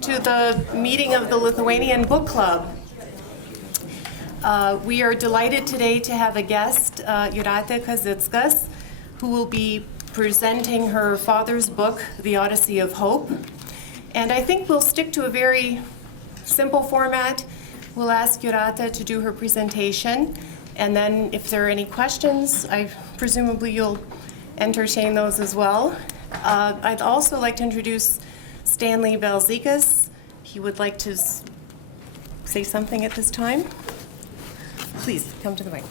to the meeting of the Lithuanian Book Club. We are delighted today to have a guest, Jūratė Kazickas, who will be presenting her father's book, The Odyssey of Hope. And I think we'll stick to a very simple format. We'll ask Jūratė to do her presentation, and then if there are any questions, presumably you'll entertain those as well. I'd also like to introduce Stanley Balzekas. He would like to say something at this time. Please, come to the mic.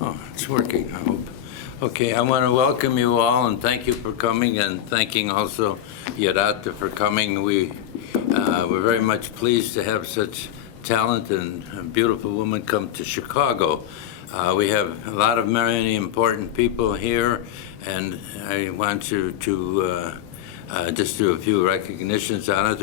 Oh, it's working, I hope. Okay, I want to welcome you all and thank you for coming, and thanking also Jūratė for coming. We're very much pleased to have such talent and a beautiful woman come to Chicago. We have a lot of many important people here, and I want you to just do a few recognitions on it.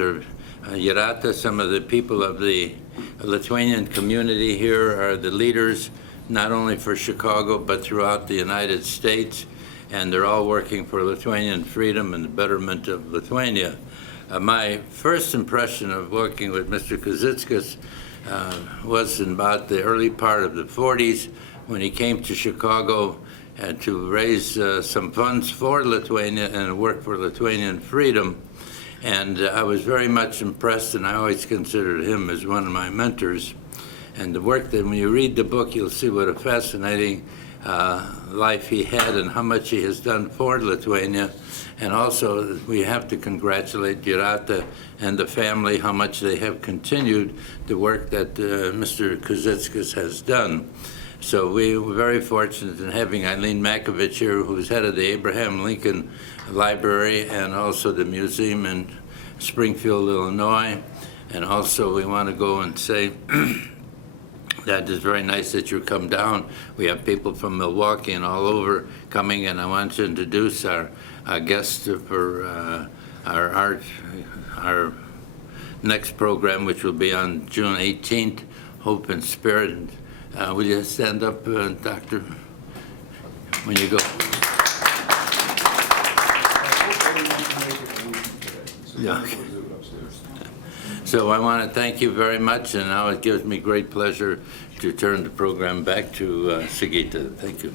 Jūratė, some of the people of the Lithuanian community here are the leaders, not only for Chicago, but throughout the United States, and they're all working for Lithuanian freedom and the betterment of Lithuania. My first impression of working with Mr. Kazickas was in about the early part of the 40s when he came to Chicago to raise some funds for Lithuania and work for Lithuanian freedom. And I was very much impressed, and I always considered him as one of my mentors. And the work that when you read the book, you'll see what a fascinating life he had and how much he has done for Lithuania. And also, we have to congratulate Jūratė and the family, how much they have continued the work that Mr. Kazickas has done. So we were very fortunate in having Eileen Makovich here, who's head of the Abraham Lincoln Library and also the museum in Springfield, Illinois. And also, we want to go and say that is very nice that you come down. We have people from Milwaukee and all over coming, and I want to introduce our guest for our next program, which will be on June 18th, Hope and Spirit. And, will you stand up, Doctor, when you go? Yeah. So I want to thank you very much, and now it gives me great pleasure to turn the program back to Sigita. Thank you.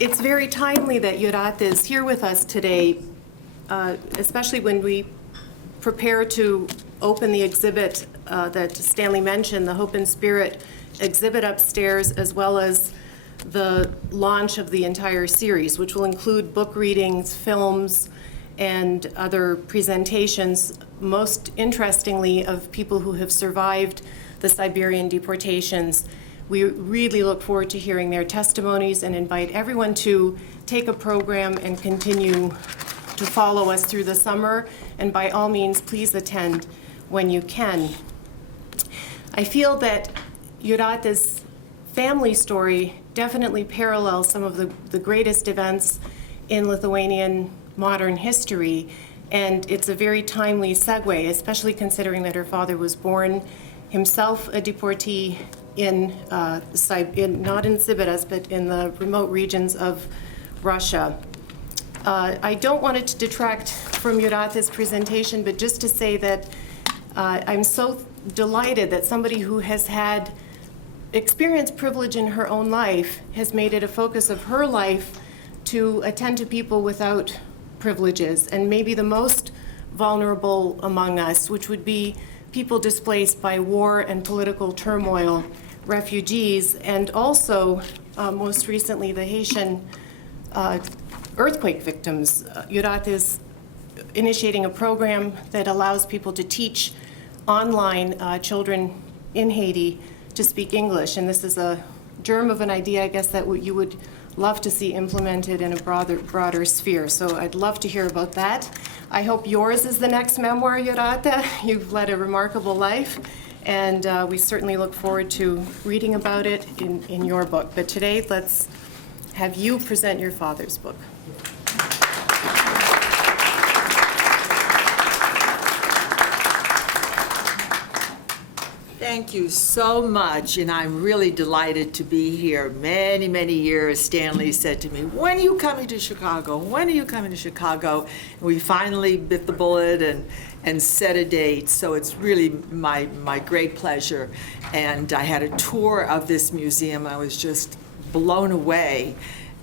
It's very timely that Jūratė is here with us today, especially when we prepare to open the exhibit that Stanley mentioned, the Hope and Spirit exhibit upstairs, as well as the launch of the entire series, which will include book readings, films, and other presentations, most interestingly of people who have survived the Siberian deportations. We really look forward to hearing their testimonies and invite everyone to take a program and continue to follow us through the summer, and by all means, please attend when you can. I feel that Jūratė's family story definitely parallels some of the greatest events in Lithuanian modern history, and it's a very timely segue, especially considering that her father was born himself a deportee not in Sibiras, but in the remote regions of Russia. I don't want it to detract from Jūratė's presentation, but just to say that I'm so delighted that somebody who has had experienced privilege in her own life has made it a focus of her life to attend to people without privileges, and maybe the most vulnerable among us, which would be people displaced by war and political turmoil, refugees, and also, most recently, the Haitian earthquake victims. Jūratė is initiating a program that allows people to teach online children in Haiti to speak English, and this is a germ of an idea, I guess, that you would love to see implemented in a broader sphere. So I'd love to hear about that. I hope yours is the next memoir, Jūratė. You've led a remarkable life, and we certainly look forward to reading about it in your book. But today, let's have you present your father's book. Thank you so much, and I'm really delighted to be here. Many, many years, Stanley said to me, when are you coming to Chicago? When are you coming to Chicago? And we finally bit the bullet and set a date, so it's really my great pleasure. And I had a tour of this museum. I was just blown away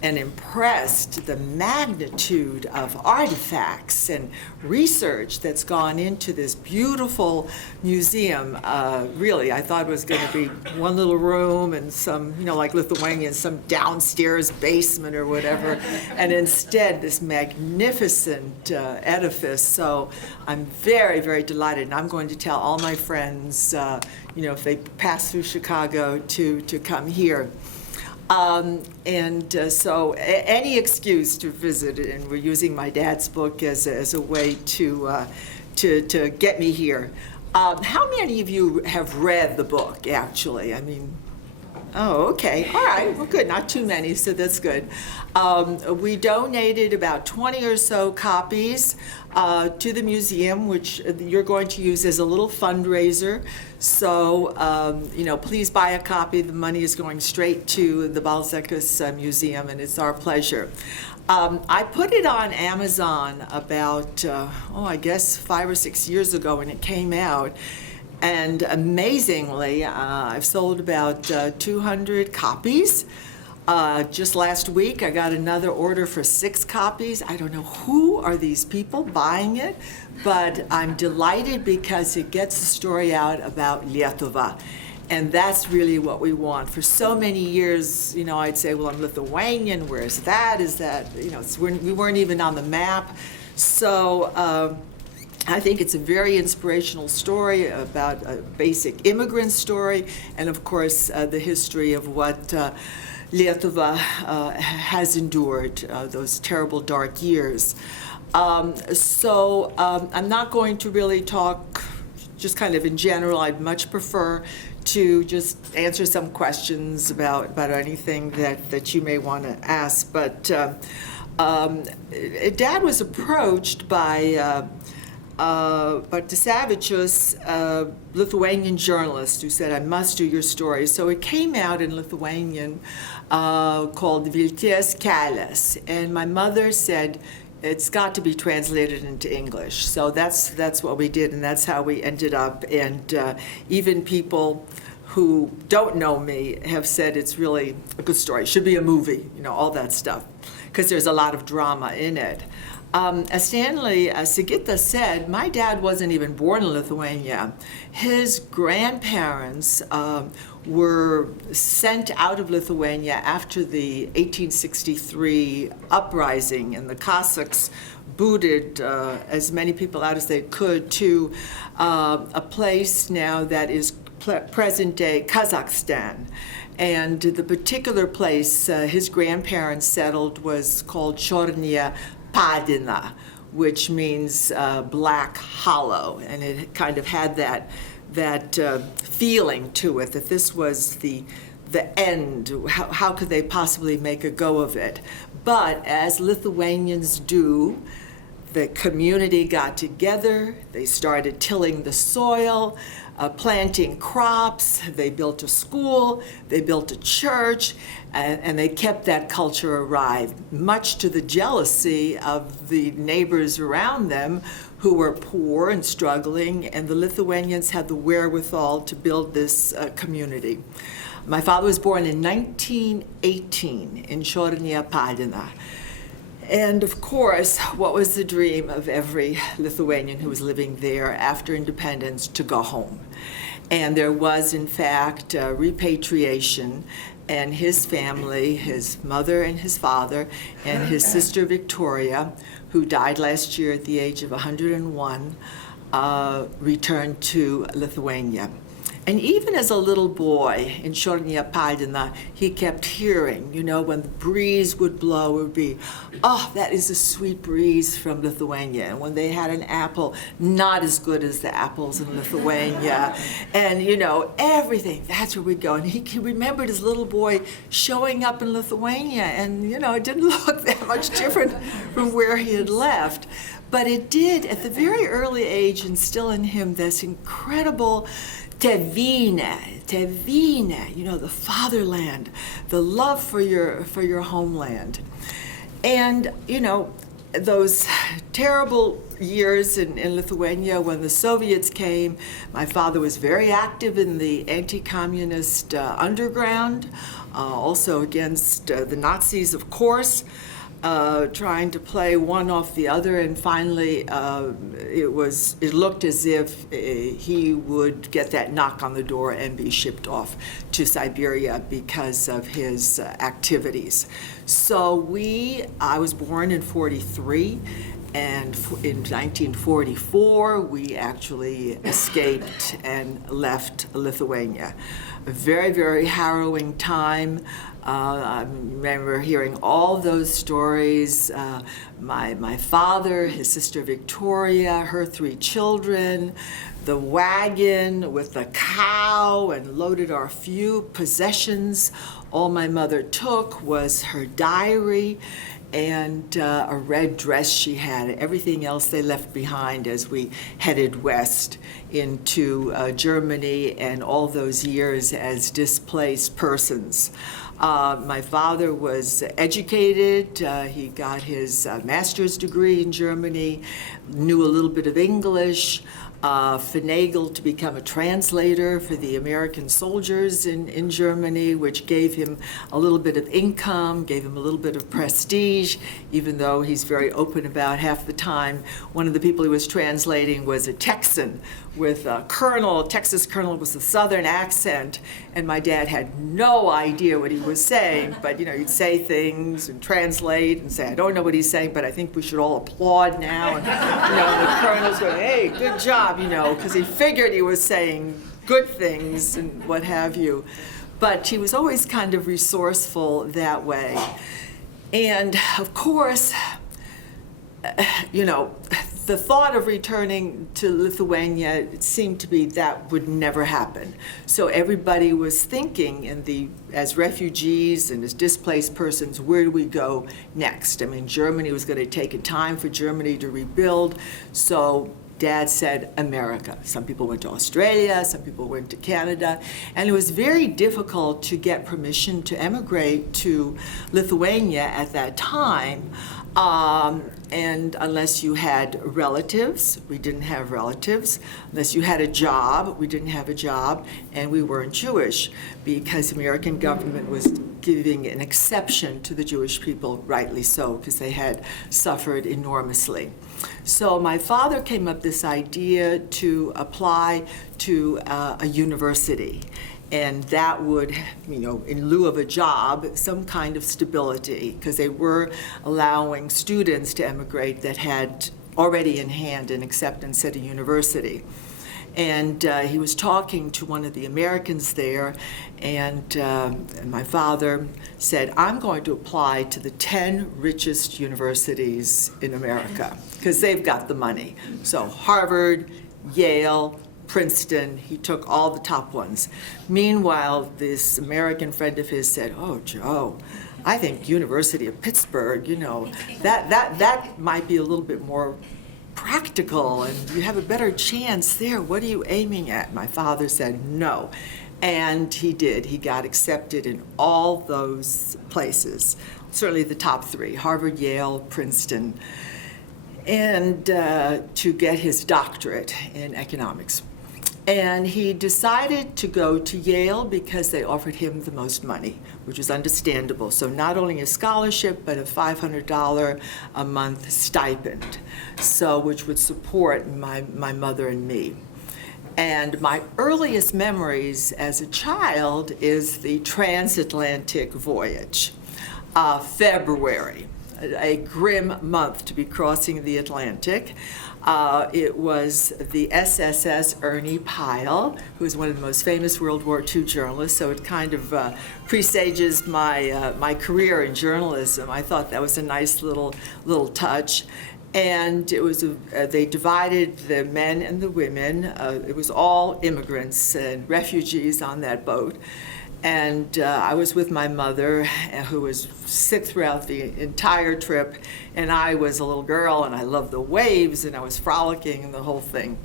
and impressed the magnitude of artifacts and research that's gone into this beautiful museum. Really, I thought it was going to be one little room and some, like Lithuanian, some downstairs basement or whatever, and instead this magnificent edifice. So I'm very, very delighted, and I'm going to tell all my friends, if they pass through Chicago, to come here. So any excuse to visit, and we're using my dad's book as a way to get me here. How many of you have read the book, actually? Oh, okay. All right. Well, good. Not too many, so that's good. We donated about 20 or so copies to the museum, which you're going to use as a little fundraiser. So, please buy a copy. The money is going straight to the Balzekas Museum, and it's our pleasure. I put it on Amazon about, I guess 5 or 6 years ago when it came out. And amazingly, I've sold about 200 copies. Just last week, I got another order for 6 copies. I don't know who are these people buying it, but I'm delighted because it gets the story out about Lietuva. And that's really what we want. For so many years, I'd say, well, I'm Lithuanian. Where is that? Is that, we weren't even on the map. So, I think it's a very inspirational story about a basic immigrant story, and of course the history of what Lietuva has endured, those terrible dark years. So I'm not going to really talk just kind of in general. I'd much prefer to just answer some questions about anything that you may want to ask. But Dad was approached by Bartasevičius, a Lithuanian journalist, who said, I must do your story. So it came out in Lithuanian called Vykęs kelias. And my mother said, it's got to be translated into English. So that's what we did, and that's how we ended up. And even people who don't know me have said it's really a good story. It should be a movie, all that stuff, because there's a lot of drama in it. As Stanley Sigita said, my dad wasn't even born in Lithuania. His grandparents were sent out of Lithuania after the 1863 uprising, and the Cossacks booted as many people out as they could to a place now that is present-day Kazakhstan. And the particular place his grandparents settled was called Chornya Padina, which means black hollow, and it kind of had that feeling to it, that this was the end. How could they possibly make a go of it? But as Lithuanians do, the community got together, they started tilling the soil, planting crops, they built a school, they built a church, and they kept that culture alive, much to the jealousy of the neighbors around them who were poor and struggling, and the Lithuanians had the wherewithal to build this community. My father was born in 1918 in Chornya Padina. And of course, what was the dream of every Lithuanian who was living there after independence? To go home. And there was, in fact, repatriation, and his family, his mother and his father, and his sister Victoria, who died last year at the age of 101, returned to Lithuania. And even as a little boy in Chornya Padina, he kept hearing, when the breeze would blow, it would be, oh, that is a sweet breeze from Lithuania. And when they had an apple, not as good as the apples in Lithuania. And, everything, that's where we'd go. And he remembered as a little boy showing up in Lithuania, and, it didn't look that much different from where he had left. But it did, at the very early age, instill in him this incredible tėvynė, you know, the fatherland, the love for your homeland. And, you know, those terrible years in Lithuania when the Soviets came, my father was very active in the anti-communist underground, also against the Nazis, of course, trying to play one off the other, and finally it looked as if he would get that knock on the door and be shipped off to Siberia because of his activities. So I was born in 43, and in 1944 we actually escaped and left Lithuania. A very, very harrowing time. I remember hearing all those stories. My father, his sister Victoria, her 3 children, the wagon with the cow and loaded our few possessions. All my mother took was her diary and a red dress she had. Everything else they left behind as we headed west into Germany and all those years as displaced persons. My father was educated. He got his master's degree in Germany, knew a little bit of English, finagled to become a translator for the American soldiers in Germany, which gave him a little bit of income, gave him a little bit of prestige, even though he's very open about half the time. One of the people he was translating was a Texan with a colonel, a Texas colonel with a southern accent, and my dad had no idea what he was saying, but you know, he'd say things and translate and say, I don't know what he's saying, but I think we should all applaud now. And you know, the colonel's going, hey, good job, you know, because he figured he was saying good things and what have you. But he was always kind of resourceful that way. And of course, you know, the thought of returning to Lithuania, it seemed to be that would never happen. So everybody was thinking as refugees and as displaced persons, where do we go next? I mean, Germany was going to take a time for Germany to rebuild. So Dad said America. Some people went to Australia, some people went to Canada, and it was very difficult to get permission to emigrate to Lithuania at that time. And unless you had relatives, we didn't have relatives. Unless you had a job, we didn't have a job, and we weren't Jewish because the American government was giving an exception to the Jewish people, rightly so, because they had suffered enormously. So my father came up with this idea to apply to a university. And that would, you know, in lieu of a job, some kind of stability, because they were allowing students to emigrate that had already in hand an acceptance at a university. And he was talking to one of the Americans there, and my father said, I'm going to apply to the 10 richest universities in America, because they've got the money. So Harvard, Yale, Princeton, he took all the top ones. Meanwhile, this American friend of his said, oh, Joe, I think University of Pittsburgh, you know, that might be a little bit more practical and you have a better chance there. What are you aiming at? My father said no. And he did. He got accepted in all those places, certainly the top 3, Harvard, Yale, Princeton, and to get his doctorate in economics. And he decided to go to Yale because they offered him the most money, which was understandable. So not only a scholarship, but a $500 a month stipend, so which would support my mother and me. And my earliest memories as a child is the transatlantic voyage, February, a grim month to be crossing the Atlantic. It was the SSS Ernie Pyle, who is one of the most famous World War II journalists, so it kind of presages my career in journalism. I thought that was a nice little touch. And it was they divided the men and the women. It was all immigrants and refugees on that boat. And I was with my mother, who was sick throughout the entire trip, and I was a little girl, and I loved the waves, and I was frolicking and the whole thing.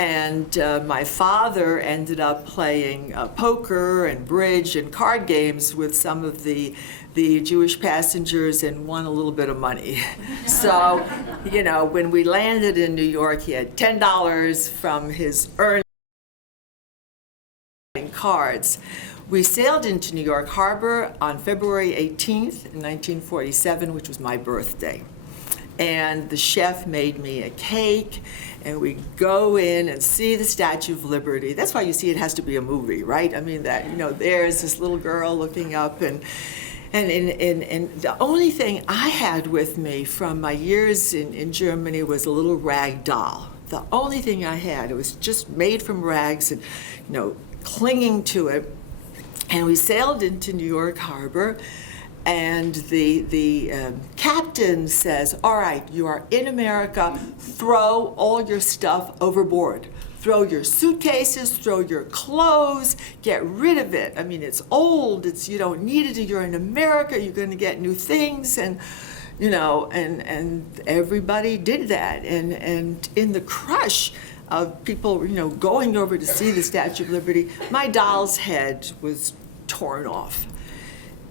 And my father ended up playing poker and bridge and card games with some of the Jewish passengers and won a little bit of money. So, you know, when we landed in New York, he had $10 from his earnings cards. We sailed into New York Harbor on February 18th, 1947, which was my birthday. And the chef made me a cake, and we go in and see the Statue of Liberty. That's why you see it has to be a movie, right? I mean, that, you know, there's this little girl looking up, and the only thing I had with me from my years in Germany was a little rag doll. The only thing I had, it was just made from rags and, you know, clinging to it. And we sailed into New York Harbor, and the captain says, all right, you are in America, throw all your stuff overboard. Throw your suitcases, throw your clothes, get rid of it. I mean, it's old, you don't need it, you're in America, you're gonna get new things, and you know, and everybody did that. And in the crush of people, you know, going over to see the Statue of Liberty, my doll's head was torn off.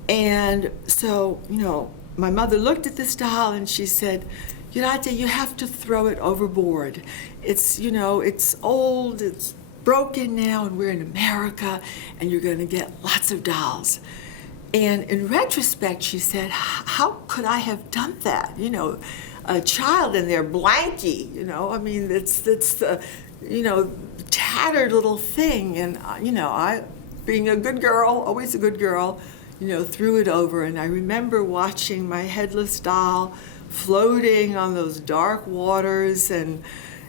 And so, you know, my mother looked at this doll and she said, Jūratė, you have to throw it overboard. It's, you know, it's old, it's broken now, and we're in America, and you're gonna get lots of dolls. And in retrospect, she said, how could I have done that? You know, a child in their blankie, you know, I mean, it's the, you know, tattered little thing. And, you know, I, being a good girl, always a good girl, you know, threw it over. And I remember watching my headless doll floating on those dark waters, and,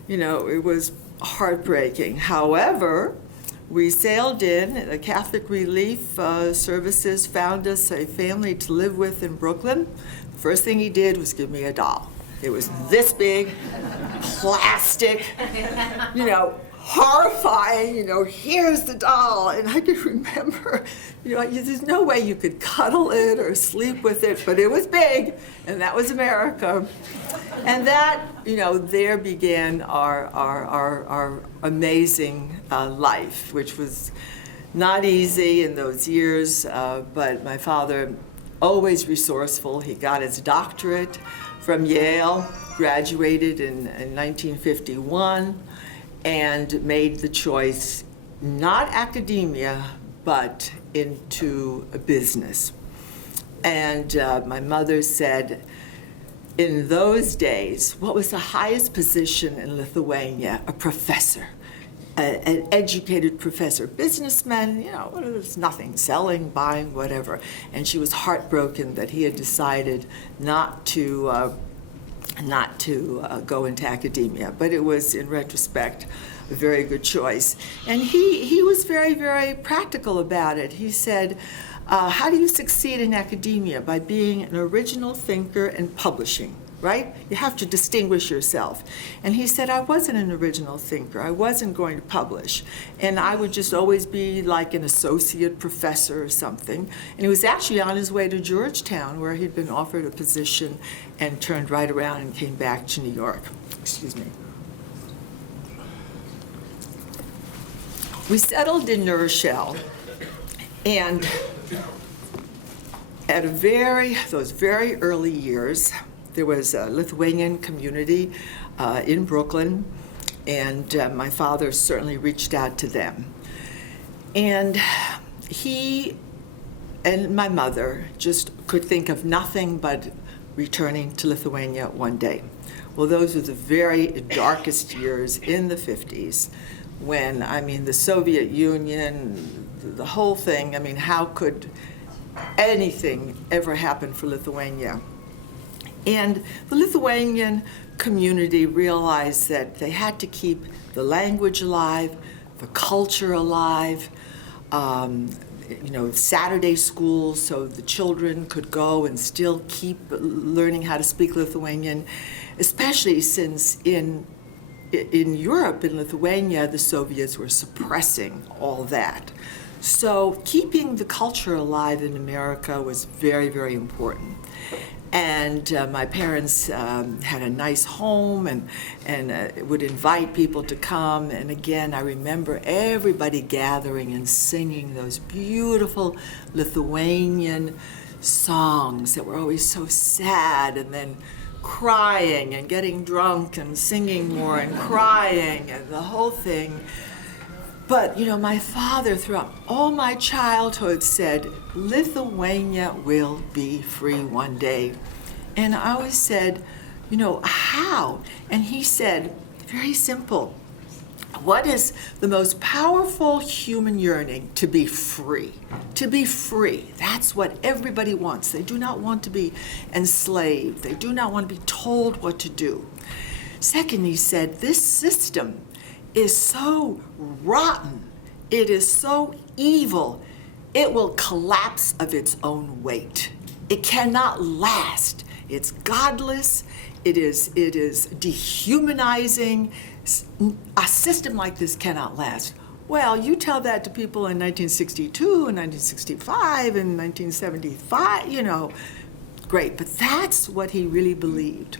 you know, it was heartbreaking. However, we sailed in, the Catholic Relief Services found us a family to live with in Brooklyn. The first thing he did was give me a doll. It was this big, plastic, you know, horrifying, you know, here's the doll. And I can remember, you know, there's no way you could cuddle it or sleep with it, but it was big, and that was America. And that, you know, there began our amazing life, which was not easy in those years, but my father, always resourceful. He got his doctorate from Yale, graduated in 1951, and made the choice, not academia, but into a business. And my mother said, in those days, what was the highest position in Lithuania? A professor, an educated professor. Businessmen, you know, there's nothing, selling, buying, whatever. And she was heartbroken that he had decided not to go into academia. But it was, in retrospect, a very good choice. And he was very, very practical about it. He said, how do you succeed in academia? By being an original thinker and publishing, right? You have to distinguish yourself. And he said, I wasn't an original thinker. I wasn't going to publish. And I would just always be like an associate professor or something. And he was actually on his way to Georgetown, where he'd been offered a position, and turned right around and came back to New York. Excuse me. We settled in New Rochelle, and at those very early years, there was a Lithuanian community in Brooklyn, and my father certainly reached out to them. And he and my mother just could think of nothing but returning to Lithuania one day. Well, those were the very darkest years in the 50s, when, I mean, the Soviet Union, the whole thing, I mean, how could anything ever happen for Lithuania? And the Lithuanian community realized that they had to keep the language alive, the culture alive, you know, Saturday schools, so the children could go and still keep learning how to speak Lithuanian, especially since in Europe, in Lithuania, the Soviets were suppressing all that. So keeping the culture alive in America was very, very important. And my parents had a nice home and would invite people to come. And again, I remember everybody gathering and singing those beautiful Lithuanian songs that were always so sad, and then crying and getting drunk and singing more and crying and the whole thing. But, you know, my father throughout all my childhood said, Lithuania will be free one day. And I always said, you know, how? And he said, very simple. What is the most powerful human yearning? To be free. To be free. That's what everybody wants. They do not want to be enslaved. They do not want to be told what to do. Second, he said, this system is so rotten. It is so evil. It will collapse of its own weight. It cannot last. It's godless. It is dehumanizing. A system like this cannot last. Well, you tell that to people in 1962 and 1965 and 1975, you know, great. But that's what he really believed.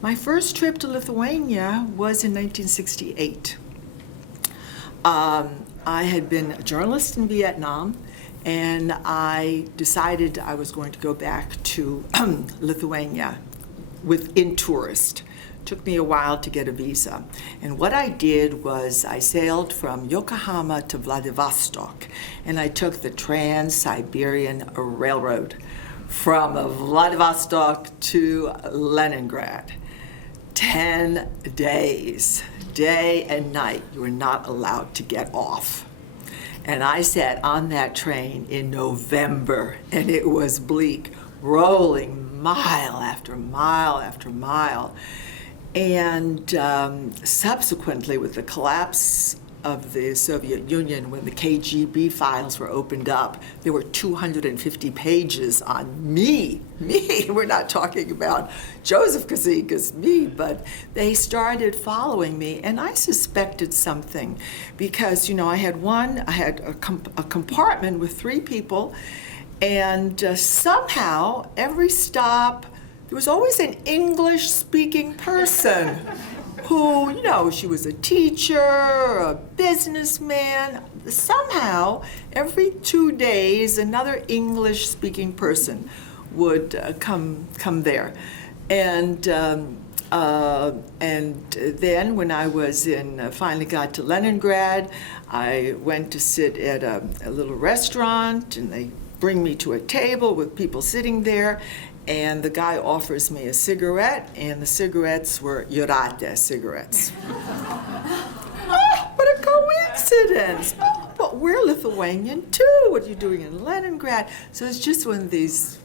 My first trip to Lithuania was in 1968. I had been a journalist in Vietnam, and I decided I was going to go back to Lithuania in tourist. Took me a while to get a visa. And what I did was I sailed from Yokohama to Vladivostok, and I took the Trans-Siberian Railroad from Vladivostok to Leningrad. 10 days, day and night. You were not allowed to get off. And I sat on that train in November, and it was bleak, rolling mile after mile after mile. And subsequently, with the collapse of the Soviet Union, when the KGB files were opened up, there were 250 pages on me. We're not talking about Joseph Kazickas, me, but they started following me, and I suspected something because, you know, I had a compartment with 3 people, and somehow every stop, there was always an English-speaking person who, you know, she was a teacher, a businessman. Somehow, every 2 days, another English-speaking person would come there. And then when I was finally got to Leningrad, I went to sit at a little restaurant, and they bring me to a table with people sitting there. And the guy offers me a cigarette, and the cigarettes were Jūratė cigarettes. Oh, what a coincidence! Oh, but we're Lithuanian too. What are you doing in Leningrad? So it's just one of these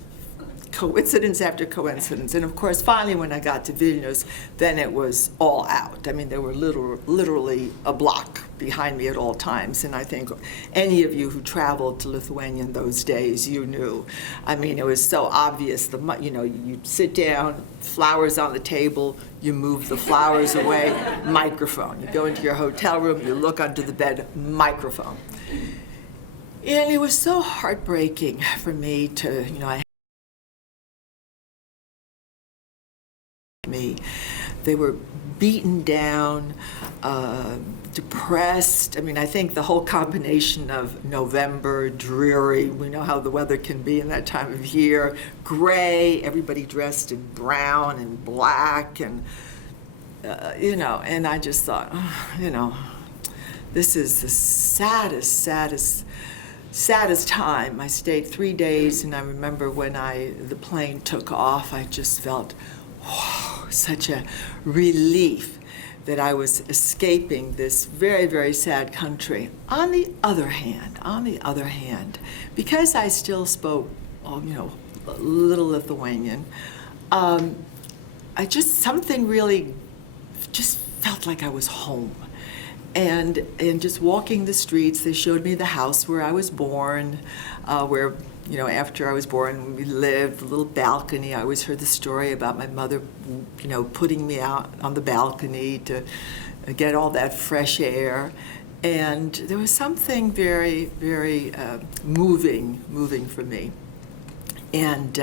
coincidence after coincidence. And of course, finally, when I got to Vilnius, then it was all out. I mean, there were literally a block behind me at all times. And I think any of you who traveled to Lithuania in those days, you knew. I mean, it was so obvious. You know, you sit down, flowers on the table, you move the flowers away, microphone. You go into your hotel room, you look under the bed, microphone. And it was so heartbreaking for me to, you know, they were beaten down, depressed. I mean, I think the whole combination of November, dreary, we know how the weather can be in that time of year, gray, everybody dressed in brown and black, and, you know, and I just thought, oh, you know, this is the saddest time. I stayed 3 days, and I remember when the plane took off, I just felt, such a relief that I was escaping this very, very sad country. On the other hand, because I still spoke, you know, a little Lithuanian, something really just felt like I was home. And just walking the streets, they showed me the house where I was born, where, you know, after I was born, we lived, a little balcony. I always heard the story about my mother, you know, putting me out on the balcony to get all that fresh air. And there was something very, very moving for me. And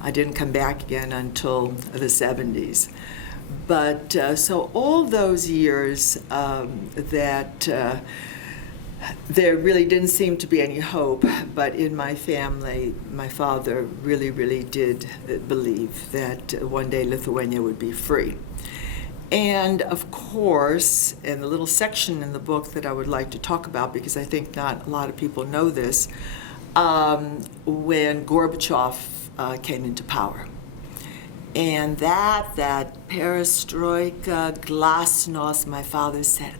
I didn't come back again until the 70s. But so all those years that there really didn't seem to be any hope, but in my family, my father really, really did believe that one day Lithuania would be free. And of course, in the little section in the book that I would like to talk about, because I think not a lot of people know this, when Gorbachev came into power. And that perestroika, glasnost, my father said,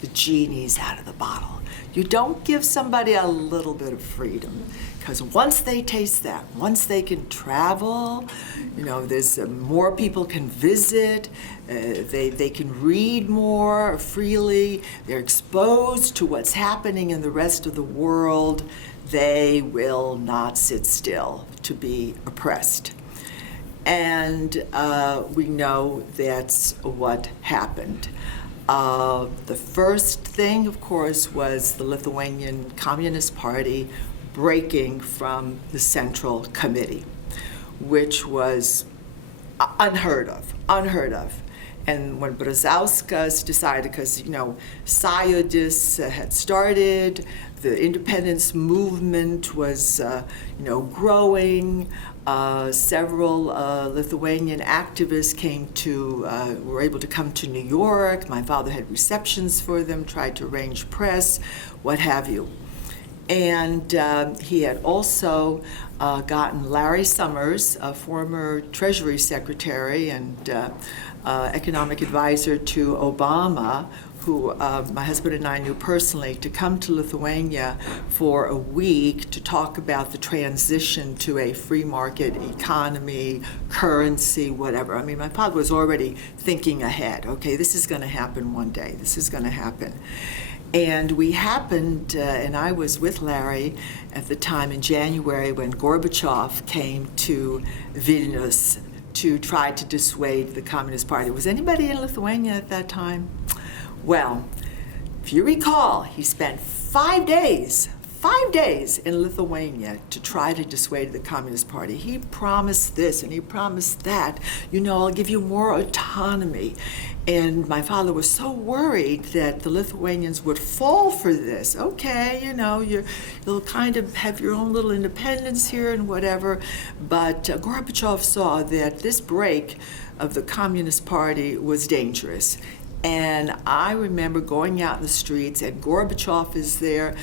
the genie's out of the bottle. You don't give somebody a little bit of freedom, because once they taste that, once they can travel, there's more people can visit, they can read more freely, they're exposed to what's happening in the rest of the world, they will not sit still to be oppressed. And we know that's what happened. The first thing, of course, was the Lithuanian Communist Party breaking from the Central Committee, which was unheard of. And when Brazauskas decided, because, Sąjūdis had started, the independence movement was, growing. Several Lithuanian activists were able to come to New York. My father had receptions for them, tried to arrange press, what have you. And he had also gotten Larry Summers, a former Treasury Secretary and economic advisor to Obama, who my husband and I knew personally, to come to Lithuania for a week to talk about the transition to a free market economy, currency, whatever. I mean, my father was already thinking ahead. Okay, this is going to happen one day. This is going to happen. And we happened, and I was with Larry at the time in January when Gorbachev came to Vilnius to try to dissuade the Communist Party. Was anybody in Lithuania at that time? Well, if you recall, he spent 5 days in Lithuania to try to dissuade the Communist Party. He promised this and he promised that. I'll give you more autonomy. And my father was so worried that the Lithuanians would fall for this. Okay, you'll kind of have your own little independence here and whatever. But Gorbachev saw that this break of the Communist Party was dangerous. And I remember going out in the streets, and Gorbachev is there,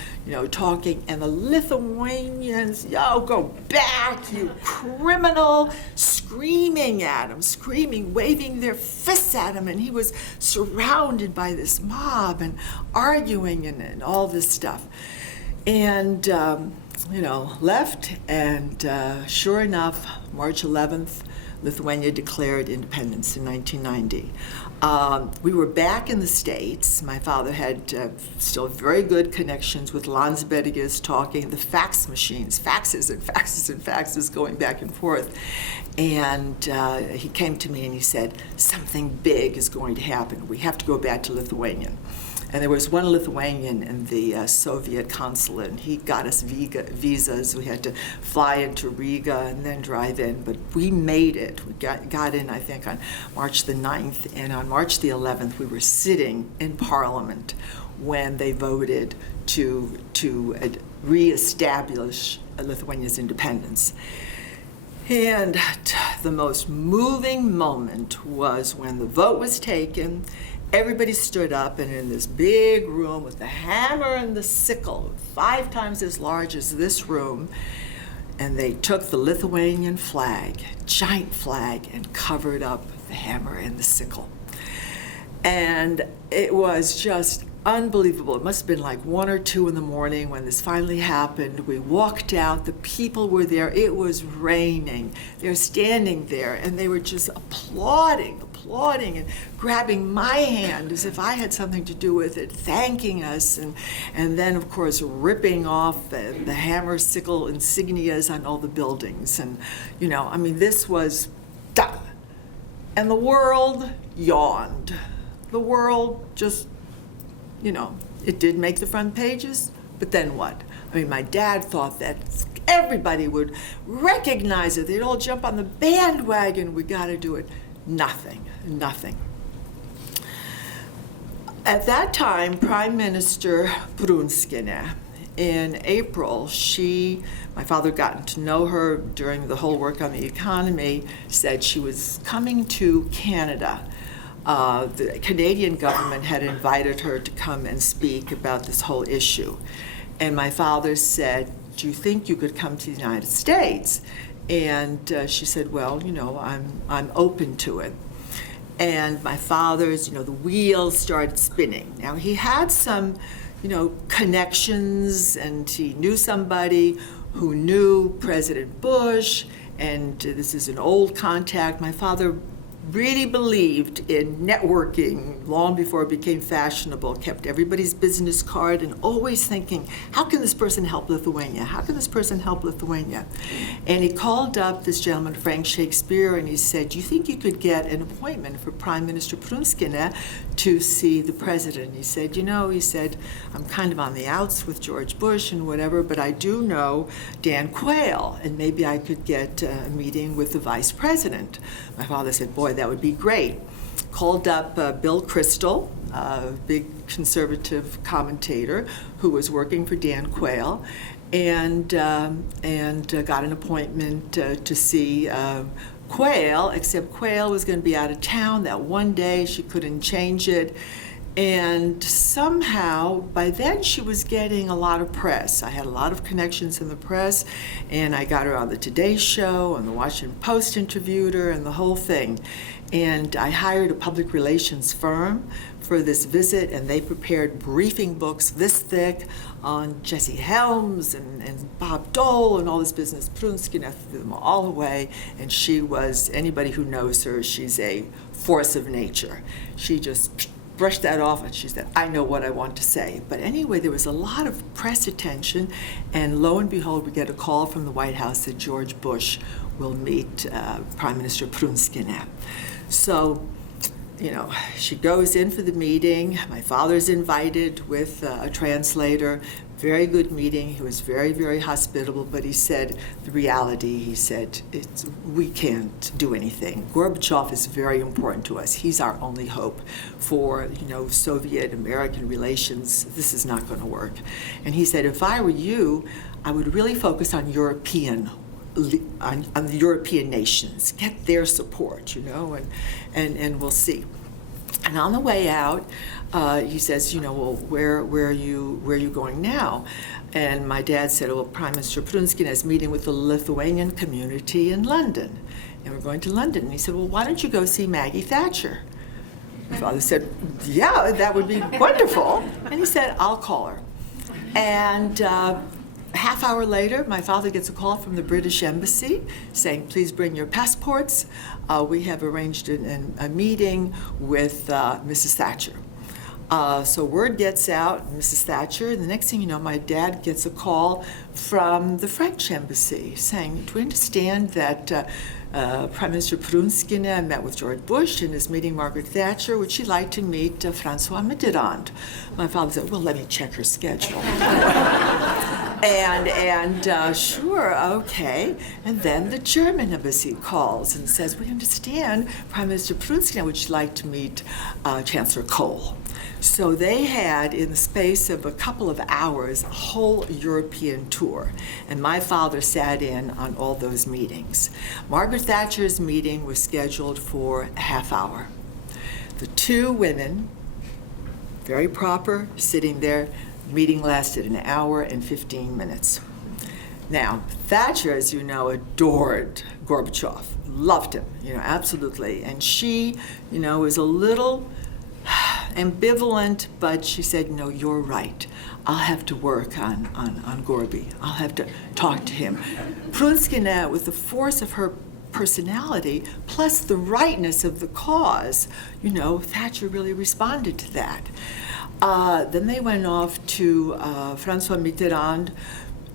talking, and the Lithuanians, go back, you criminal, screaming at him, waving their fists at him, and he was surrounded by this mob and arguing and all this stuff. And, left, and sure enough, March 11th, Lithuania declared independence in 1990. We were back in the States. My father had still very good connections with Landsbergis, talking, the fax machines, faxes going back and forth. And he came to me and he said, something big is going to happen. We have to go back to Lithuania. And there was one Lithuanian in the Soviet consulate, and he got us visas. We had to fly into Riga and then drive in, but we made it. We got in, I think, on March the 9th, and on March the 11th, we were sitting in Parliament when they voted to reestablish Lithuania's independence. And the most moving moment was when the vote was taken. Everybody stood up, and in this big room with the hammer and the sickle, 5 times as large as this room, and they took the Lithuanian flag, giant flag, and covered up the hammer and the sickle. And it was just unbelievable. It must have been like 1 or 2 in the morning when this finally happened. We walked out, the people were there, it was raining. They were standing there, and they were just applauding and grabbing my hand as if I had something to do with it, thanking us, and then, of course, ripping off the hammer, sickle insignias on all the buildings. And, this was done. And the world yawned. The world just, it did make the front pages, but then what? I mean, my dad thought that everybody would recognize it. They'd all jump on the bandwagon. We got to do it. Nothing. At that time, Prime Minister Prunskiene, in April, my father gotten to know her during the whole work on the economy, said she was coming to Canada. The Canadian government had invited her to come and speak about this whole issue. And my father said, do you think you could come to the United States? And she said, well, I'm open to it. And my father's, the wheels started spinning. Now, he had some, connections, and he knew somebody who knew President Bush, and this is an old contact. My father really believed in networking long before it became fashionable, kept everybody's business card, and always thinking, how can this person help Lithuania? How can this person help Lithuania? And he called up this gentleman, Frank Shakespeare, and he said, do you think you could get an appointment for Prime Minister Prunskiene to see the president? He said, I'm kind of on the outs with George Bush and whatever, but I do know Dan Quayle, and maybe I could get a meeting with the vice president. My father said, boy, that would be great. Called up Bill Kristol, a big conservative commentator who was working for Dan Quayle, and got an appointment to see Quayle, except Quayle was going to be out of town that one day. She couldn't change it. And somehow, by then, she was getting a lot of press. I had a lot of connections in the press, and I got her on the Today Show, and the Washington Post interviewed her, and the whole thing. And I hired a public relations firm for this visit, and they prepared briefing books this thick on Jesse Helms and Bob Dole and all this business. Prunskiene threw them all away, and she was, anybody who knows her, she's a force of nature. She just brushed that off, and she said, I know what I want to say. But anyway, there was a lot of press attention, and lo and behold, we get a call from the White House that George Bush will meet Prime Minister Prunskiene. So, she goes in for the meeting. My father's invited with a translator. Very good meeting. He was very, very hospitable, but he said, the reality, he said, we can't do anything. Gorbachev is very important to us. He's our only hope for, Soviet-American relations. This is not going to work. And he said, if I were you, I would really focus on on the European nations, get their support, and we'll see. And on the way out, he says, well, where are you going now? And my dad said, well, Prime Minister Prunskiene is meeting with the Lithuanian community in London, and we're going to London. And he said, well, why don't you go see Maggie Thatcher? My father said, yeah, that would be wonderful. And he said, I'll call her. And half hour later, my father gets a call from the British Embassy saying, please bring your passports. We have arranged a meeting with Mrs. Thatcher. So word gets out, Mrs. Thatcher. The next thing you know, my dad gets a call from the French Embassy saying, do we understand that Prime Minister Prunskiene met with George Bush and is meeting Margaret Thatcher? Would she like to meet Francois Mitterrand? My father said, well, let me check her schedule. And sure, okay. And then the German embassy calls and says, we understand Prime Minister Prunskiene would like to meet Chancellor Kohl. So they had, in the space of a couple of hours, a whole European tour. And my father sat in on all those meetings. Margaret Thatcher's meeting was scheduled for a half hour. The two women, very proper, sitting there. Meeting lasted an hour and 15 minutes. Now, Thatcher, as you know, adored Gorbachev, loved him, absolutely. And she, was a little ambivalent, but she said, no, you're right. I'll have to work on Gorby. I'll have to talk to him. Prunskiene, with the force of her personality, plus the rightness of the cause, Thatcher really responded to that. Then they went off to Francois Mitterrand,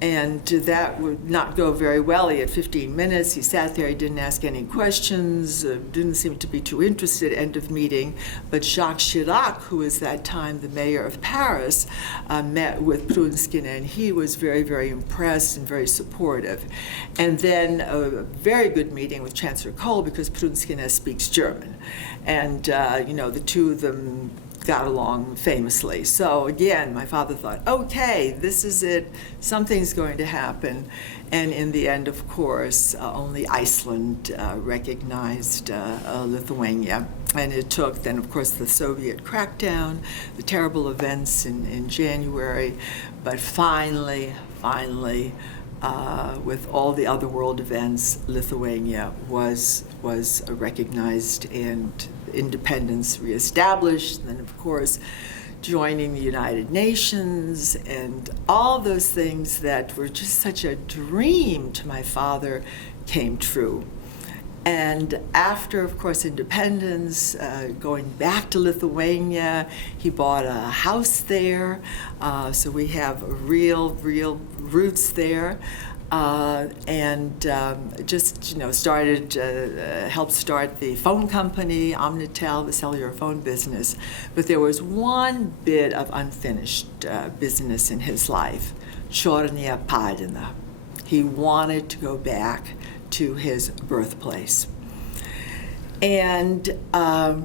And that would not go very well. He had 15 minutes. He sat there. He didn't ask any questions, didn't seem to be too interested. End of meeting. But Jacques Chirac, who was that time the mayor of Paris, met with Prunskiene, and he was very, very impressed and very supportive. And then a very good meeting with Chancellor Kohl, because Prunskiene speaks German. And, the two of them got along famously. So again, my father thought, okay, this is it, something's going to happen. And in the end, of course, only Iceland recognized Lithuania. And it took then, of course, the Soviet crackdown, the terrible events in January, but finally, with all the other world events, Lithuania was recognized and independence reestablished. And then, of course, joining the United Nations and all those things that were just such a dream to my father came true. And after, of course, independence, going back to Lithuania, he bought a house there. So we have real roots there. And started, helped start the phone company, Omnitel, the cellular phone business. But there was one bit of unfinished business in his life, Chornia Padina. He wanted to go back to his birthplace. And now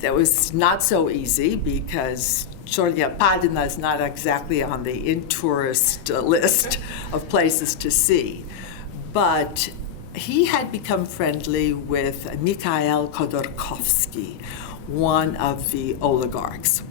that was not so easy, because Chornia Padina is not exactly on the in-tourist list of places to see. But he had become friendly with Mikhail Khodorkovsky, one of the oligarchs,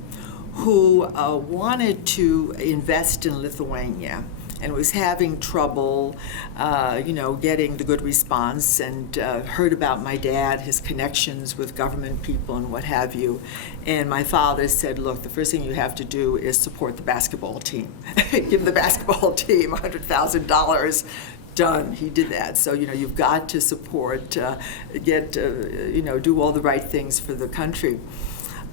who wanted to invest in Lithuania and was having trouble, getting the good response, and heard about my dad, his connections with government people and what have you. And my father said, look, the first thing you have to do is support the basketball team. Give the basketball team $100,000. Done. He did that. So, you've got to support, do all the right things for the country.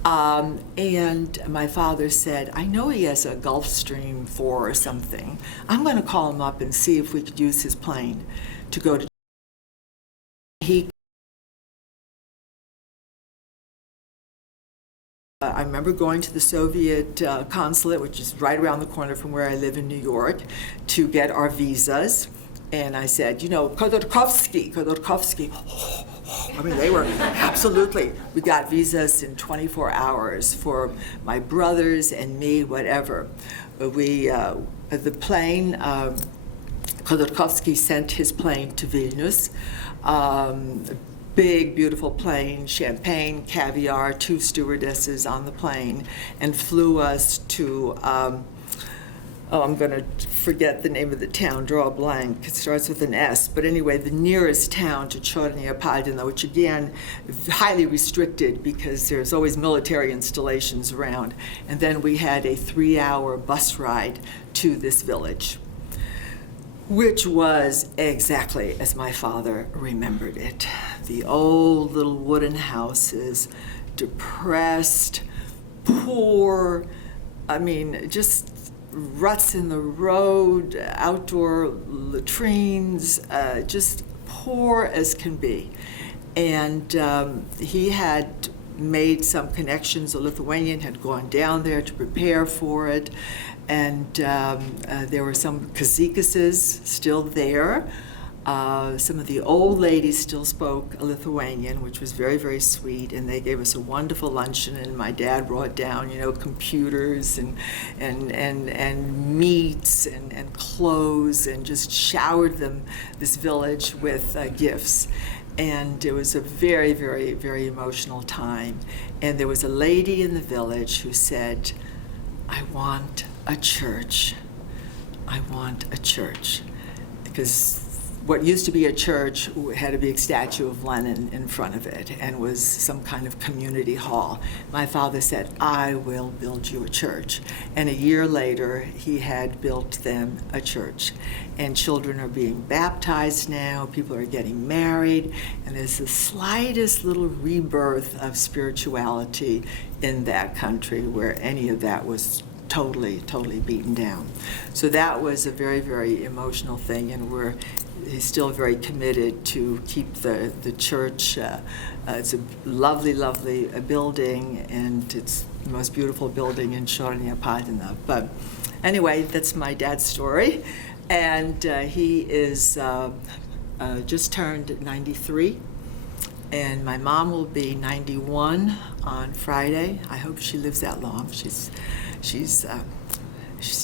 And my father said, I know he has a Gulfstream 4 or something. I'm going to call him up and see if we could use his plane to go to. I remember going to the Soviet consulate, which is right around the corner from where I live in New York, to get our visas. And I said, Khodorkovsky. I mean, they were absolutely, we got visas in 24 hours for my brothers and me, whatever. The plane, Khodorkovsky sent his plane to Vilnius. Big, beautiful plane, champagne, caviar, 2 stewardesses on the plane, and flew us to, I'm going to forget the name of the town, draw a blank. It starts with an S. But anyway, the nearest town to Chornia Padina, which again, highly restricted because there's always military installations around. And then we had a 3-hour bus ride to this village, which was exactly as my father remembered it. The old little wooden houses, depressed, poor, just ruts in the road, outdoor latrines, just poor as can be. And he had made some connections. A Lithuanian had gone down there to prepare for it. And there were some Kazickases still there. Some of the old ladies still spoke Lithuanian, which was very, very sweet, and they gave us a wonderful luncheon, and my dad brought down, computers and meats and clothes, and just showered this village with gifts. And it was a very, very, very emotional time. And there was a lady in the village who said, I want a church. I want a church. Because what used to be a church had a big statue of Lenin in front of it and was some kind of community hall. My father said, I will build you a church. And a year later, he had built them a church. And children are being baptized now, people are getting married, and there's the slightest little rebirth of spirituality in that country where any of that was totally beaten down. So that was a very, very emotional thing, and he's still very committed to keep the church. It's a lovely building, and it's the most beautiful building in Padedant. But anyway, that's my dad's story, and he is just turned 93. And my mom will be 91 on Friday. I hope she lives that long. She's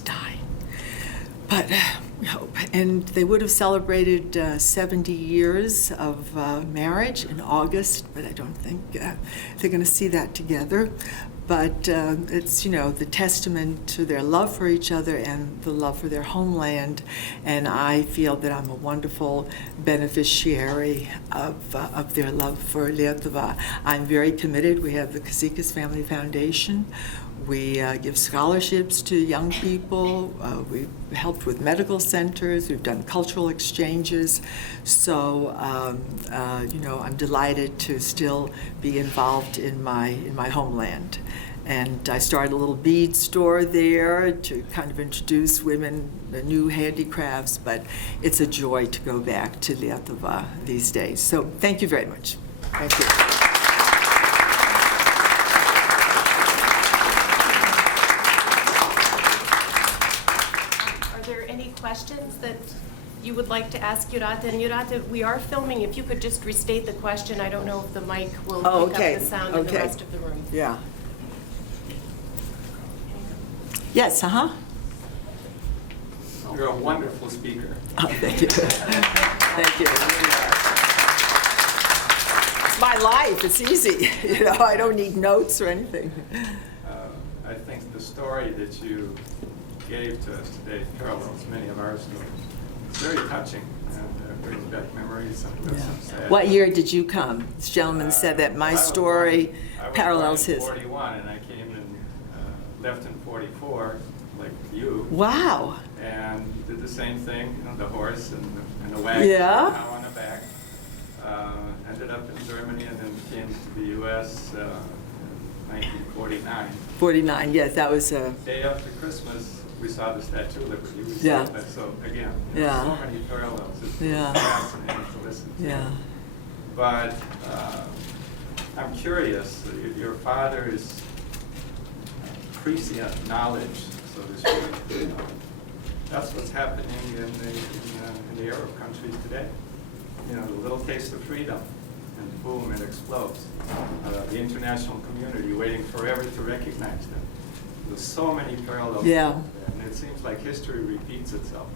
dying, but we hope. And they would have celebrated 70 years of marriage in August, but I don't think they're going to see that together. But it's, the testament to their love for each other and the love for their homeland. And I feel that I'm a wonderful beneficiary of their love for Lietuvai. I'm very committed. We have the Kazickas Family Foundation. We give scholarships to young people. We've helped with medical centers. We've done cultural exchanges. So, I'm delighted to still be involved in my homeland. And I started a little bead store there to kind of introduce women to new handicrafts, but it's a joy to go back to Lietuvai these days. So thank you very much. Thank you. Are there any questions that you would like to ask Jūratė? And Jūratė, we are filming. If you could just restate the question. I don't know if the mic will pick up the sound in the rest of the room. Yeah. Yes, You're a wonderful speaker. Oh, thank you. Thank you. It's my life. It's easy. I don't need notes or anything. I think the story that you gave to us today parallels many of our stories. It's very touching and brings back memories. Some sad. What year did you come? This gentleman said that my story parallels his. I was born in 41, and I came and left in 44, like you. Wow. And did the same thing, the horse and the wagon, Yeah. on the back. Ended up in Germany and then came to the U.S. In 1949. 49, yes, that was a. Day after Christmas, we saw the Statue of Liberty. We Yeah. saw that. So again, Yeah. so many parallels. It's Yeah. fascinating to listen to. Yeah. But I'm curious. Your father's prescient knowledge, so to speak. That's what's happening in the Arab countries today. The little taste of freedom, and boom, it explodes. The international community waiting forever to recognize them. There's so many parallels. Yeah. And it seems like history repeats itself.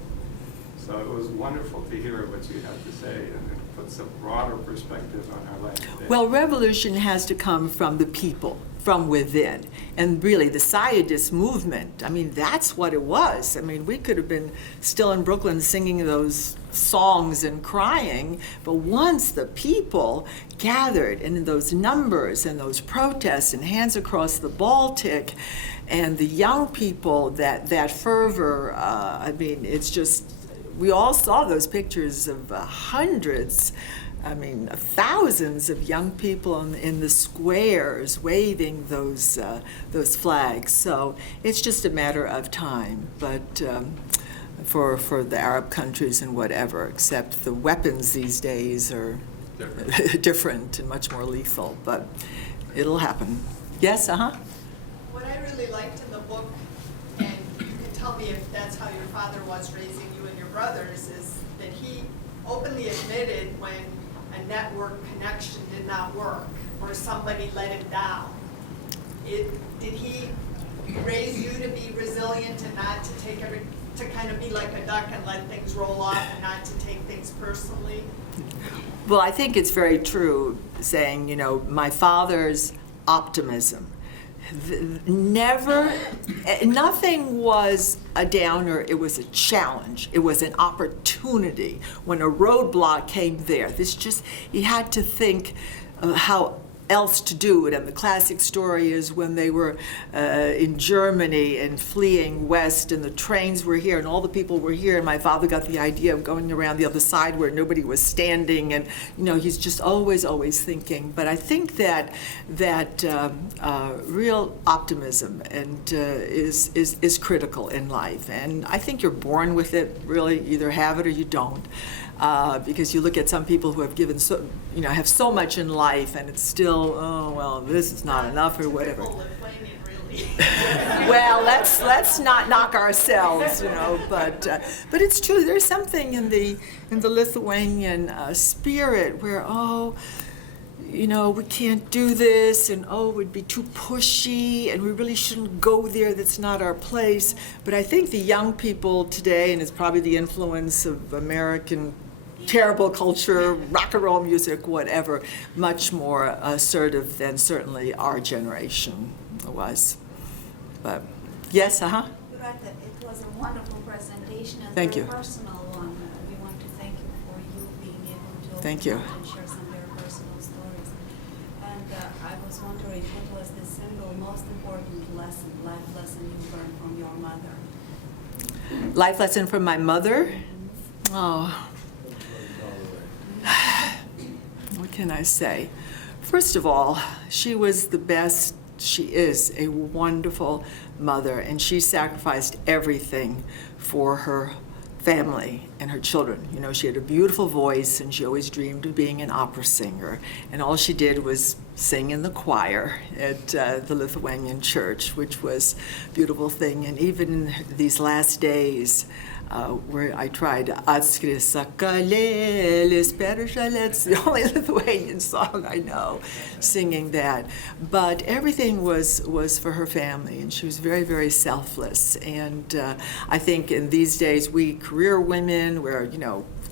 So it was wonderful to hear what you had to say, and it puts a broader perspective on our life today. Well, revolution has to come from the people, from within. And really, the Zionist movement, that's what it was. We could have been still in Brooklyn singing those songs and crying, but once the people gathered in those numbers and those protests and hands across the Baltic, and the young people, that fervor, it's just, we all saw those pictures of hundreds, thousands of young people in the squares waving those flags. So it's just a matter of time. But for the Arab countries and whatever, except the weapons these days are different and much more lethal. But it'll happen. Yes, What I really liked in the book, and you can tell me if that's how your father was raising you and your brothers, is that he openly admitted when a network connection did not work or somebody let him down. Did he raise you to be resilient and not to take to kind of be like a duck and let things roll off and not to take things personally? Well, I think it's very true saying, my father's optimism. Nothing was a downer, it was a challenge. It was an opportunity. When a roadblock came there, he had to think of how else to do it. And the classic story is when they were in Germany and fleeing west, and the trains were here and all the people were here, and my father got the idea of going around the other side where nobody was standing, and he's just always thinking. But I think that real optimism and is critical in life, and I think you're born with it. Really, either have it or you don't. Because you look at some people who have given have so much in life, and it's still, oh well, this is not enough or whatever. Lithuanian, really. Well, let's not knock ourselves, but it's true. There's something in the Lithuanian spirit where we can't do this, and it would be too pushy, and we really shouldn't go there. That's not our place. But I think the young people today, and it's probably the influence of American terrible culture, rock and roll music, whatever, much more assertive than certainly our generation was. But yes, Jūratė, it was a wonderful presentation and Thank very you. personal one. We want to thank you for you being able to Thank open you. up and share some very personal stories. And I was wondering, what was the single most important life lesson you learned from your mother? life lesson from my mother. Oh. What can I say? First of all, she was the best. She is a wonderful mother, and she sacrificed everything for her family and her children. She had a beautiful voice, and she always dreamed of being an opera singer. And all she did was sing in the choir at the Lithuanian church, which was a beautiful thing. And even in these last days, where I tried atkurti, it's the only Lithuanian song I know, singing that. But everything was for her family, and she was very, very selfless. And I think in these days, we career women, where,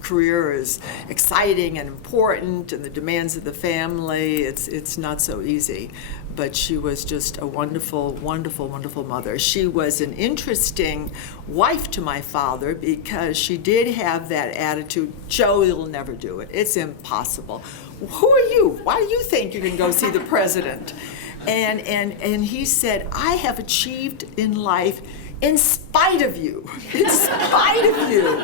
career is exciting and important, and the demands of the family, it's not so easy. But she was just a wonderful, wonderful, wonderful mother. She was an interesting wife to my father because she did have that attitude, Joe, you'll never do it. It's impossible. Who are you? Why do you think you can go see the president? And he said, I have achieved in life in spite of you, in spite of you.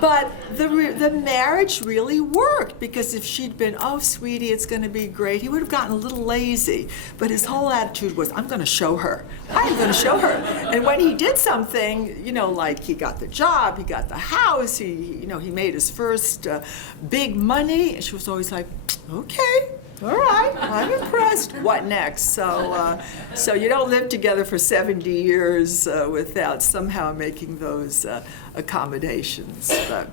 But the marriage really worked, because if she'd been, oh, sweetie, it's going to be great, he would have gotten a little lazy. But his whole attitude was, I'm going to show her. I'm going to show her. And when he did something, like he got the job, he got the house, he made his first big money, and she was always like, okay. All right, I'm impressed. What next? So you don't live together for 70 years without somehow making those accommodations. But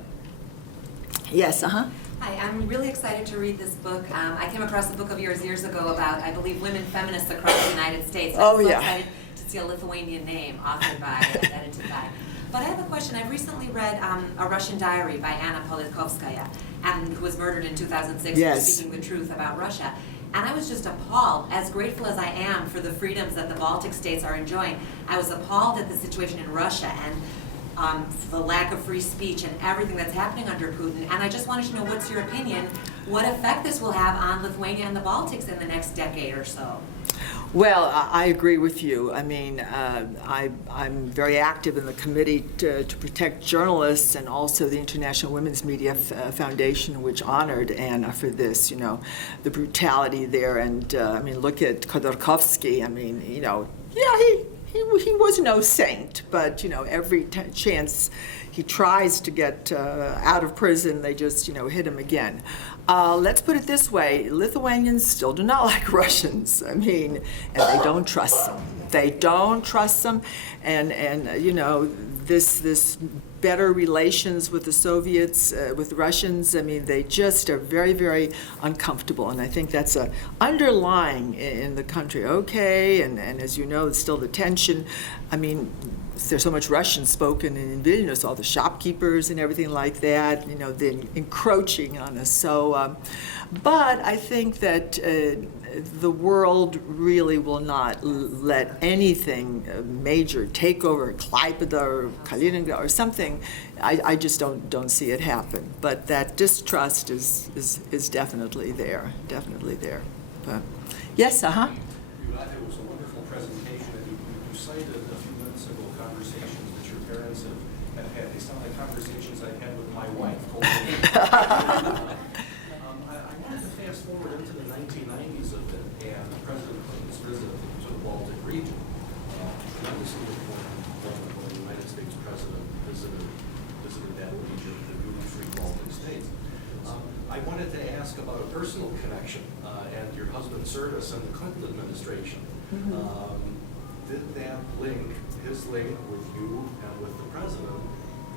yes, Hi, I'm really excited to read this book. I came across a book of yours years ago about, I believe, women feminists across the United States. Oh, I'm so yeah. excited to see a Lithuanian name authored by, edited by. But I have a question. I've recently read A Russian Diary by Anna Politkovskaya, who was murdered in 2006 Yes. for speaking the truth about Russia. And I was just appalled. As grateful as I am for the freedoms that the Baltic states are enjoying, I was appalled at the situation in Russia and the lack of free speech and everything that's happening under Putin. And I just wanted to know, what's your opinion, what effect this will have on Lithuania and the Baltics in the next decade or so? Well, I agree with you. I mean, I'm very active in the committee to protect journalists, and also the International Women's Media Foundation, which honored Anna for this, the brutality there. And look at Khodorkovsky. He was no saint, but every chance he tries to get out of prison, they just hit him again. Let's put it this way: Lithuanians still do not like Russians. And they don't trust them. They don't trust them, and this better relations with the Soviets, with the Russians, they just are very, very uncomfortable. And I think that's underlying in the country. Okay, and as you know, there's still the tension. There's so much Russian spoken in Vilnius, all the shopkeepers and everything like that, they're encroaching on us. So, but I think that the world really will not let anything major take over Klaipėda or Kaliningrad or something. I just don't see it happen. But that distrust is definitely there, definitely there. But yes, It was a wonderful presentation, and you cited a few minutes ago conversations that your parents have had. They sound like conversations I've had with my wife. I wanted to fast forward into the 1990s a bit, and President Clinton's visit to the Baltic region. Tremendously important when the United States President visited that region, the newly free Baltic states. I wanted to ask about a personal connection and your husband's service in the Clinton administration. Did that link, his link with you and with the president,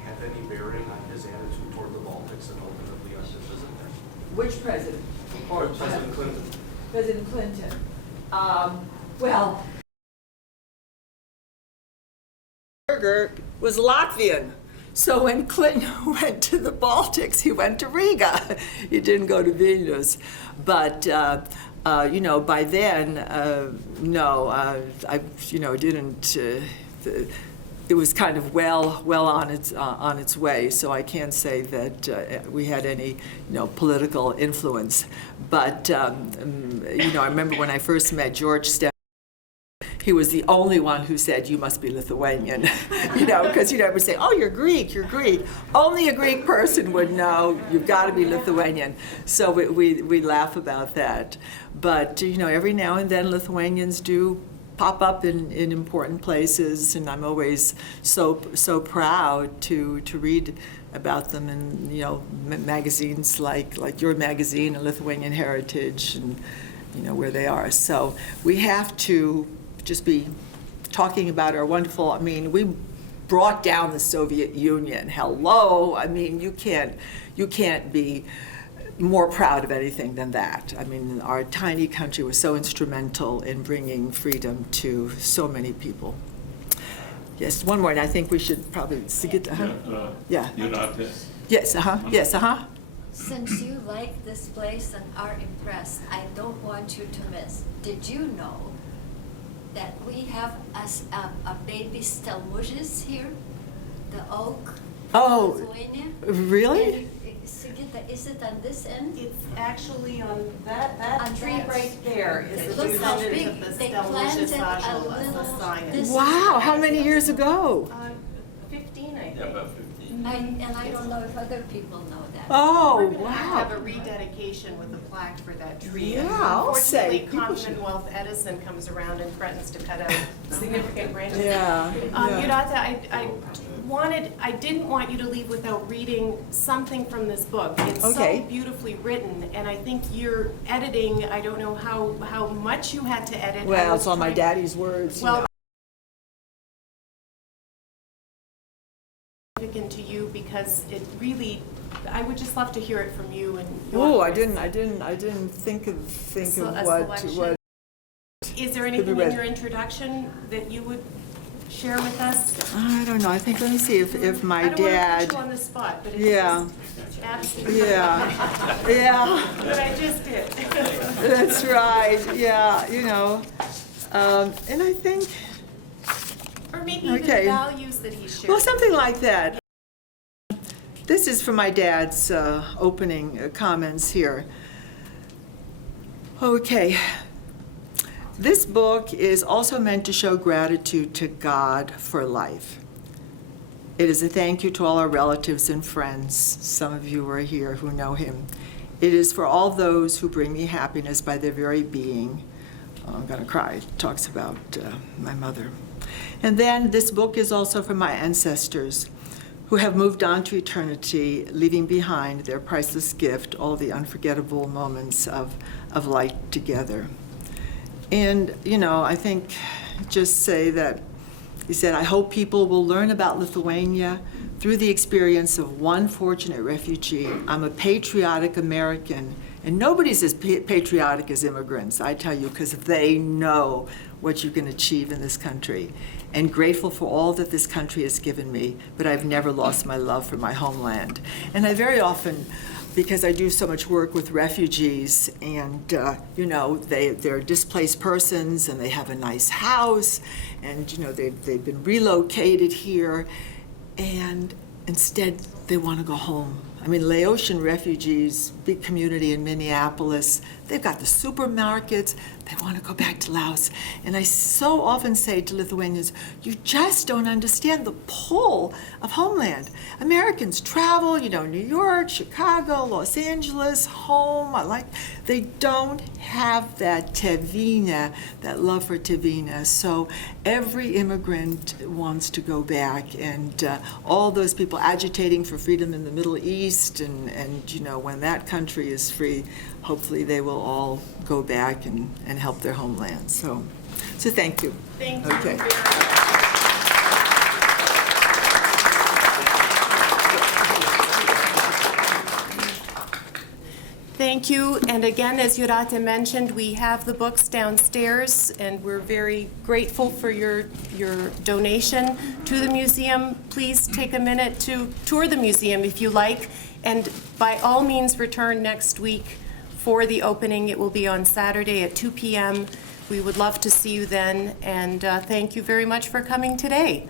have any bearing on his attitude toward the Baltics and ultimately on his visit there? Which president? Or President Clinton. President Clinton. Well, Berger was Latvian. So when Clinton went to the Baltics, he went to Riga. He didn't go to Vilnius. But, by then, no, I didn't, it was kind of well on its way. So I can't say that we had any, political influence. But, I remember when I first met George Stephenson, he was the only one who said, you must be Lithuanian, because would say, oh, you're Greek. Only a Greek person would know, you've got to be Lithuanian. So we laugh about that. But, every now and then Lithuanians do pop up in important places, and I'm always so proud to read about them in, magazines like your magazine, Lithuanian Heritage, and, where they are. So we have to just be talking about our wonderful, we brought down the Soviet Union. Hello, you can't be more proud of anything than that. Our tiny country was so instrumental in bringing freedom to so many people. Yes, one more, and I think we should probably, Sigita, yeah. Jūratė. Yes, Since you like this place and are impressed, I don't want you to miss. Did you know that we have a baby stelmužis here, the oak? Oh, Lithuania? really? And, Sigita, is it on this end? It's actually on that On tree that- right there is It the looks how descendant big. of the They Stelmužis planted a ąžuolas, the little- scion. this- Wow, how many years ago? 15, I think. Yeah, about 15. And I don't know if other people know that. Oh, We're gonna have wow. a rededication with a plaque for that tree. Yeah, I'll say, Unfortunately, people should- Commonwealth Edison comes around and threatens to cut out significant branches. Yeah. Jūratė, I didn't want you to leave without reading something from this book. It's Okay. so beautifully written, and I think your editing, I don't know how much you had to edit. I Well, was it's all my trying- daddy's words. Well, significant to you because it really, I would just love to hear it from you and your Oh, I voice. didn't think of So a what. selection. Is there be anything read. in your introduction that you would share with us? I don't know. I think, let me see if my I don't want to dad. put you on the spot, but it's Yeah. just absolutely. Yeah. But I just did. That's right. Yeah. And I think, Or maybe even the Okay. values that he shared. well, something like that. This is from my dad's opening comments here. Okay. This book is also meant to show gratitude to God for life. It is a thank you to all our relatives and friends. Some of you are here who know him. It is for all those who bring me happiness by their very being. Oh, I'm going to cry. It talks about my mother. And then this book is also for my ancestors who have moved on to eternity, leaving behind their priceless gift, all the unforgettable moments of life together. And, I think just say that, he said, I hope people will learn about Lithuania through the experience of one fortunate refugee. I'm a patriotic American, and nobody's as patriotic as immigrants, I tell you, because they know what you can achieve in this country. And grateful for all that this country has given me, but I've never lost my love for my homeland. And I very often, because I do so much work with refugees, and they're displaced persons, and they have a nice house, and they've been relocated here, and instead they want to go home. I mean, Laotian refugees, big community in Minneapolis, they've got the supermarkets, they want to go back to Laos. And I so often say to Lithuanians, you just don't understand the pull of homeland. Americans travel, New York, Chicago, Los Angeles, home. They don't have that tėvynė, that love for tėvynė. So every immigrant wants to go back, and all those people agitating for freedom in the Middle East, and when that country is free, hopefully they will all go back and help their homeland. So thank you. Thank you. Okay. Thank you. And again, as Jūratė mentioned, we have the books downstairs, and we're very grateful for your donation to the museum. Please take a minute to tour the museum if you like, and by all means return next week for the opening. It will be on Saturday at 2 p.m. We would love to see you then, and thank you very much for coming today.